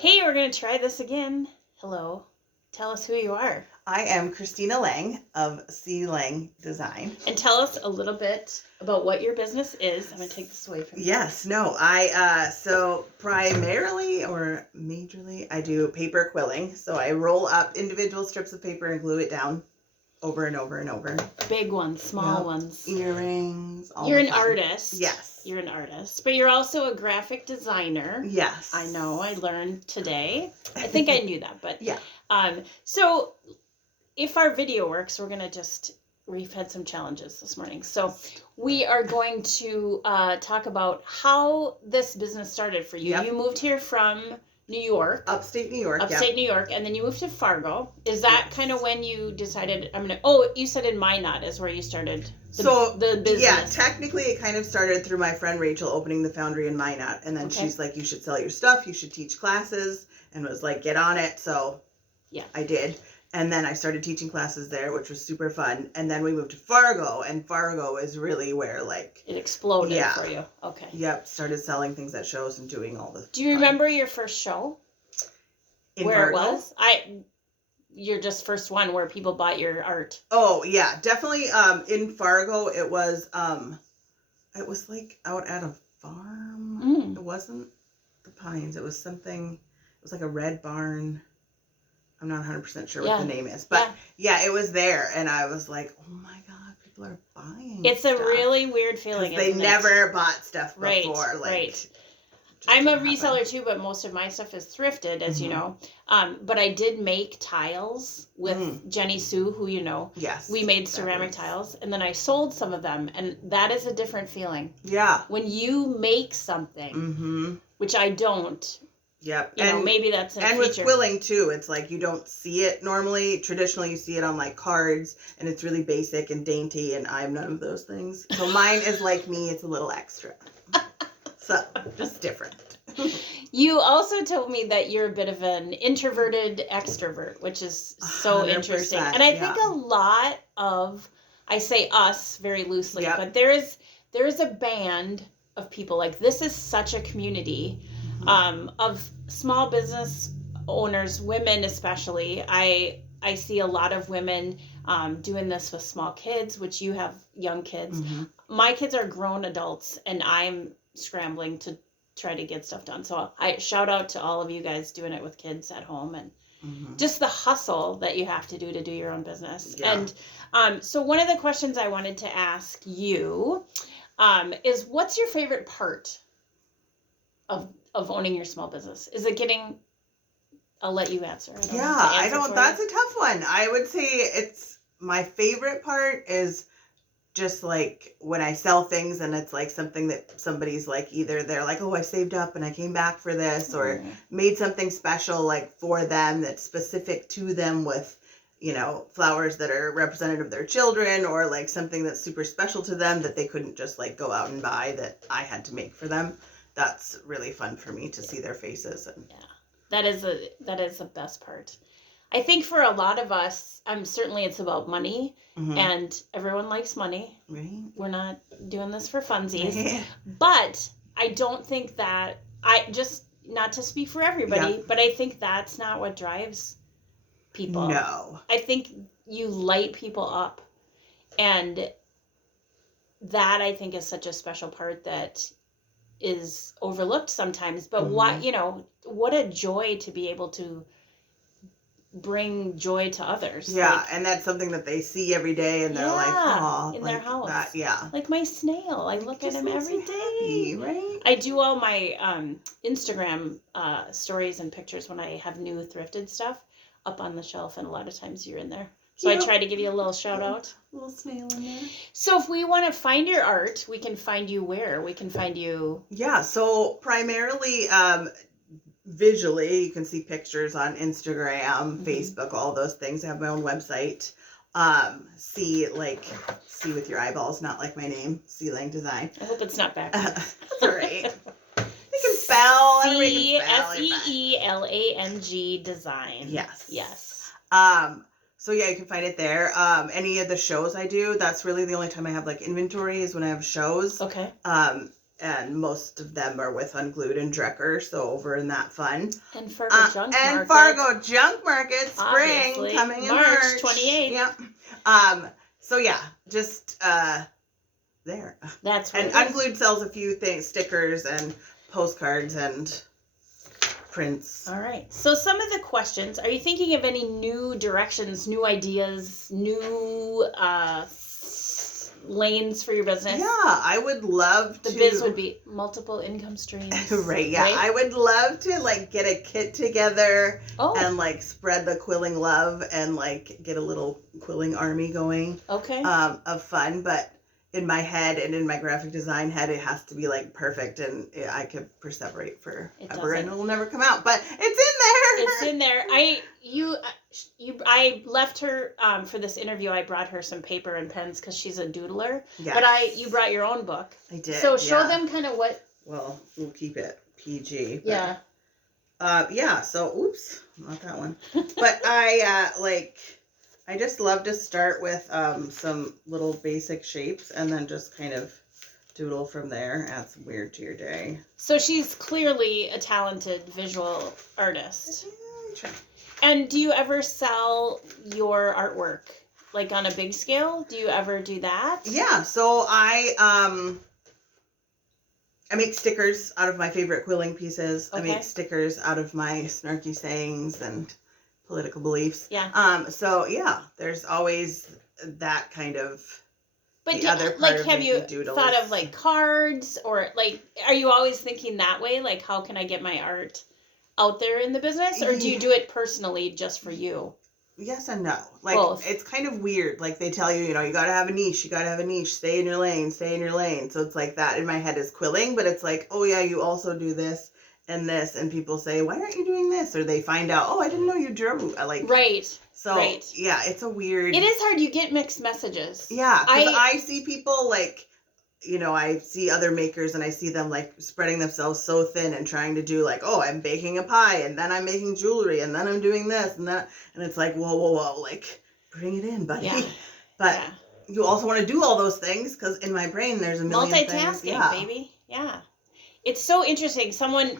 Hey, we're going to try this again. Hello. Tell us who you are. I am Christina Lang of C. Lang Design. And tell us a little bit about what your business is. I'm going to take this away from you. Yes, no, so primarily or majorly, I do paper quilling. So I roll up individual strips of paper and glue it down over and over and over. Big ones, small ones. Earrings, all You're the an fun. artist. Yes. You're an artist. But you're also a graphic designer. Yes. I know, I learned today. I think I knew that, but yeah. So if our video works, we've had some challenges this morning. So we are going to talk about how this business started for you. Yep. You moved here from New York. Upstate New York. New York, and then you moved to Fargo. Is that kind of when you decided you said in Minot is where you started the business? Yeah, technically it kind of started through my friend Rachel opening the foundry in Minot, and then she's like, you should sell your stuff, you should teach classes, and was like, get on it. So yeah, I did. And then I started teaching classes there, which was super fun. And then we moved to Fargo, and Fargo is really where it exploded for you. Okay. Yep, started selling things at shows and doing all the Do you remember your first show? In where Fargo? It was? Your just first one where people bought your art. Oh, yeah, definitely in Fargo it was like out at a farm. It wasn't the Pines. It was something, it was like a red barn. I'm not 100% sure what the name is, but yeah, it was there, and I was like, "Oh my God, people are buying." It's stuff. A really weird feeling. They never bought stuff before, right. I'm a reseller too, but most of my stuff is thrifted, as you know. But I did make tiles with Jenny Sue, who you know. Yes. We made ceramic tiles, and then I sold some of them, and that is a different feeling. Yeah. When you make something, which I don't. Yep. You know, maybe that's a feature. With quilling too, it's like you don't see it normally. Traditionally, you see it on like cards, and it's really basic and dainty, and I'm none of those things. So mine is like me, it's a little extra. So, just different. You also told me that you're a bit of an introverted extrovert, which is so interesting. And I think a lot of, I say us very loosely, but there is a band of people, like this is such a community of small business owners, women especially. I see a lot of women doing this with small kids, which you have young kids. My kids are grown adults, and I'm scrambling to try to get stuff done. So I shout out to all of you guys doing it with kids at home, and just the hustle that you have to do your own business. Yeah. And so one of the questions I wanted to ask you is, what's your favorite part of owning your small business? Is it getting... I'll let you answer. That's a tough one. I would say it's my favorite part is just like when I sell things and it's like something that somebody's like, either they're like, oh, I saved up and I came back for this, or made something special like for them that's specific to them with, you know, flowers that are representative of their children, or like something that's super special to them that they couldn't just like go out and buy, that I had to make for them. That's really fun for me to see their faces. And that is the best part. I think for a lot of us, certainly it's about money, and everyone likes money. Right. We're not doing this for funsies. But I don't think that, not to speak for everybody, but I think that's not what drives people. No. I think you light people up. And that, I think, is such a special part that is overlooked sometimes. But what a joy to be able to bring joy to others. Yeah, and that's something that they see every day, and they're like, oh, in their house. That, like my snail. I look at him every day. Happy, right? I do all my Instagram stories and pictures when I have new thrifted stuff up on the shelf, and a lot of times you're in there. So I try to give you a little shout out. Little snail in there. So if we want to find your art, we can find you where? We can find you... Yeah, so primarily... visually, you can see pictures on Instagram, Facebook, all those things. I have my own website. See with your eyeballs, not like my name, C. Lang Design. I hope it's not backwards. That's all right. You can spell. CSEELANG Design. Yes. So yeah, you can find it there. Any of the shows I do, that's really the only time I have like inventory is when I have shows. Okay. and most of them are with Unglued and Drecker, so over in that fun. And Fargo Junk Market. And Fargo Junk Market, spring, obviously. coming in March 28th. Yep. So yeah, just there. That's what and Unglued sells a few things, stickers and postcards and prints. All right. So some of the questions, are you thinking of any new directions, new ideas, new lanes for your business? Yeah, I would love to. The biz would be multiple income streams. Right, yeah. Right? I would love to like get a kit together and like spread the quilling love and like get a little quilling army going. Okay. Of fun, but in my head and in my graphic design head, it has to be like perfect, and I could perseverate forever, and it will never come out. But it's in there. I left her for this interview. I brought her some paper and pens because she's a doodler. Yes. But you brought your own book. I did. So show them kind of what. Well, we'll keep it PG. But, yeah. So oops, not that one. But I just love to start with some little basic shapes and then just kind of doodle from there. Add some weird to your day. So she's clearly a talented visual artist. And do you ever sell your artwork, like on a big scale? Do you ever do that? Yeah. So I make stickers out of my favorite quilling pieces. Okay. I make stickers out of my snarky sayings and political beliefs. Yeah. So yeah, there's always that kind of. But have you thought of like cards, or like, are you always thinking that way? Like, how can I get my art out there in the business, or do you do it personally just for you? Yes and no. Like, both. It's kind of weird. Like, they tell you, you gotta have a niche. You gotta have a niche. Stay in your lane. Stay in your lane. So it's like that in my head is quilling, but it's like, oh yeah, you also do this and this, and people say, why aren't you doing this? Or they find out, oh, I didn't know you drew. Right. So yeah, it's a weird. It is hard. You get mixed messages. Yeah, because I see people like, I see other makers and I see them like spreading themselves so thin and trying to do like, oh, I'm baking a pie and then I'm making jewelry and then I'm doing this and that, and it's like, whoa, like bring it in, buddy. Yeah. But you also want to do all those things because in my brain there's a million things. Multitasking, baby. Yeah. It's so interesting. Someone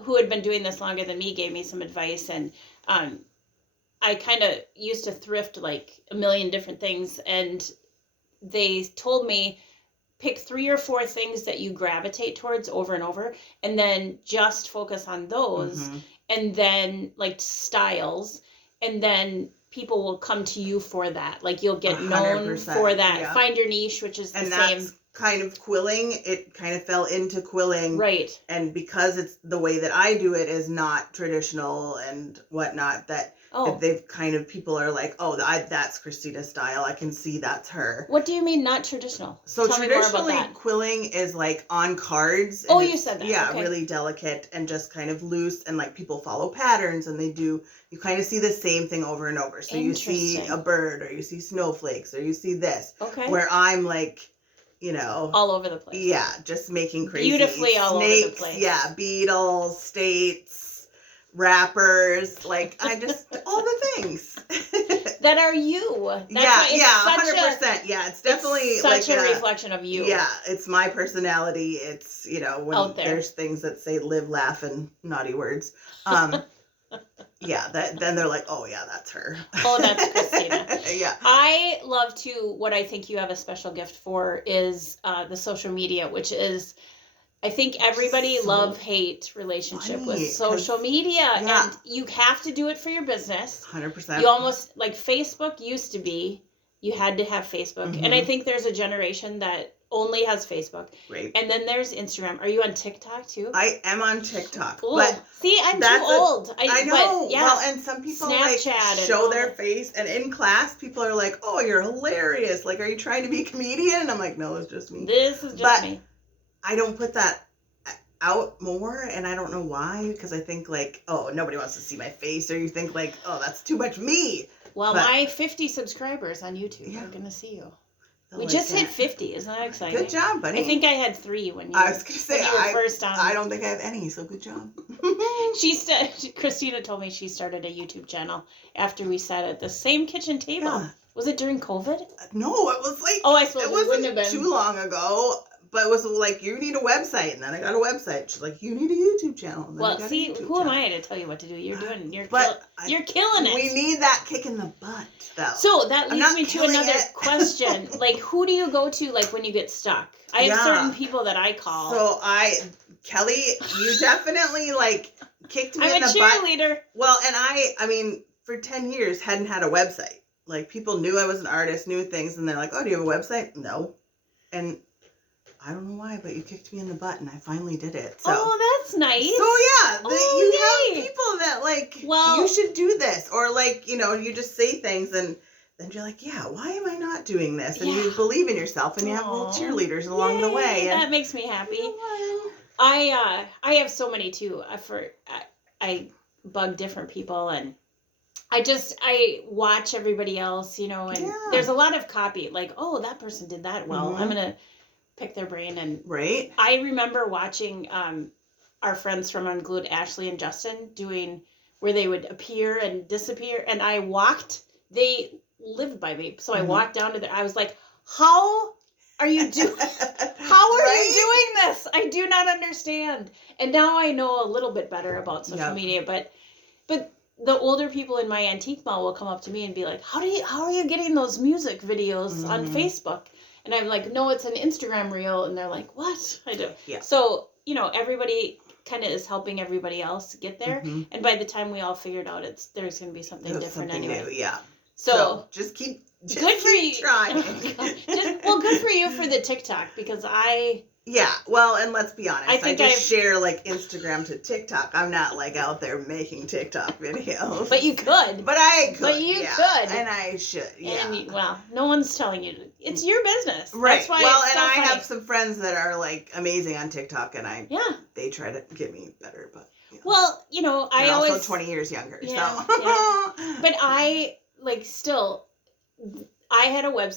who had been doing this longer than me gave me some advice, and I kind of used to thrift like a million different things, and they told me pick 3 or 4 things that you gravitate towards over and over, and then just focus on those, and then like styles, and then people will come to you for that. Like you'll get known for that. Yeah. Find your niche, which is the same. Kind of quilling, it kind of fell into quilling, right? And because it's the way that I do it is not traditional and whatnot, that they've kind of, people are like, oh, that's Christina's style. I can see that's her. What do you mean not traditional? So traditionally, quilling is like on cards. Oh, you said that. Yeah, really delicate and just kind of loose, and like people follow patterns, and you kind of see the same thing over and over. So you see a bird, or you see snowflakes, or you see this. Okay. Where I'm like, all over the place. Yeah, just making crazy beautifully all over the place. Yeah, beetles, states, wrappers, like I just all the things that are you. That's 100%. Yeah, it's definitely such a reflection of you. Yeah, it's my personality. It's when there's things that say live, laugh, and naughty words. Yeah, then they're like, oh yeah, that's her. Oh, that's Christina. Yeah. I love too, what I think you have a special gift for is the social media, which is, I think everybody love-hate relationship with social media. Yeah. And you have to do it for your business. 100%. You almost, like Facebook used to be, you had to have Facebook. And I think there's a generation that only has Facebook. Right. And then there's Instagram. Are you on TikTok too? I am on TikTok. Ooh. But see, I'm too old. I know. But, yeah. Well, and some people Snapchat show their face, and in class people are like, oh, you're hilarious. Like, are you trying to be a comedian? And I'm like, no, it's just me. This is just me. I don't put that out more, and I don't know why, because I think like, oh, nobody wants to see my face, or you think like, oh, that's too much me. Well, my 50 subscribers on YouTube are going to see you. We just hit 50. Isn't that exciting? Good job, buddy. I think I had 3 when you I was going to say, first on. I don't think I have any, so good job. Christina told me she started a YouTube channel after we sat at the same kitchen table. Yeah. Was it during COVID? No, it was like, I suppose it wasn't too long ago, but it was like, you need a website, and then I got a website. She's like, you need a YouTube channel. And then well, see, who am I to tell you what to do? You're killing it. We need that kick in the butt, though. So that leads me to another question. Like, who do you go to, like, when you get stuck? I have certain people that I call. So Kelly, you definitely, like, kicked me in the butt. I'm a cheerleader. Well, and I mean, for 10 years, hadn't had a website. Like, people knew I was an artist, knew things, and they're like, oh, do you have a website? No. And I don't know why, but you kicked me in the butt, and I finally did it. So. Oh, that's nice. So, yeah, you have people that, like, you should do this. Or, like, you know, you just say things, and then you're like, yeah, why am I not doing this? And you believe in yourself, and you have little cheerleaders along the way. And that makes me happy. I have so many, too. I bug different people, and I watch everybody else, you know, and there's a lot of copy, like, oh, that person did that well. I'm going to pick their brain. And I remember watching our friends from Unglued, Ashley and Justin, doing where they would appear and disappear. And they lived by me. So I walked down to I was like, how are you doing? How are you doing this? I do not understand. And now I know a little bit better about social media, but the older people in my antique mall will come up to me and be like, how are you getting those music videos on Facebook? And I'm like, no, it's an Instagram reel. And they're like, what? I do. Yeah. So, you know, everybody kind of is helping everybody else get there. And by the time we all figured out there's going to be something different anyway. New, yeah. So just keep trying. Good for you for the TikTok, because yeah, well, and let's be honest, I just share, like, Instagram to TikTok. I'm not, like, out there making TikTok videos. But you could. But I could. But you could. And I should, And no one's telling you. It's your business. Right. That's why well, it's and so I funny. have some friends that are, like, amazing on TikTok, and they try to get me better, but. Well, you know, They're also 20 years younger, so. But I had a website.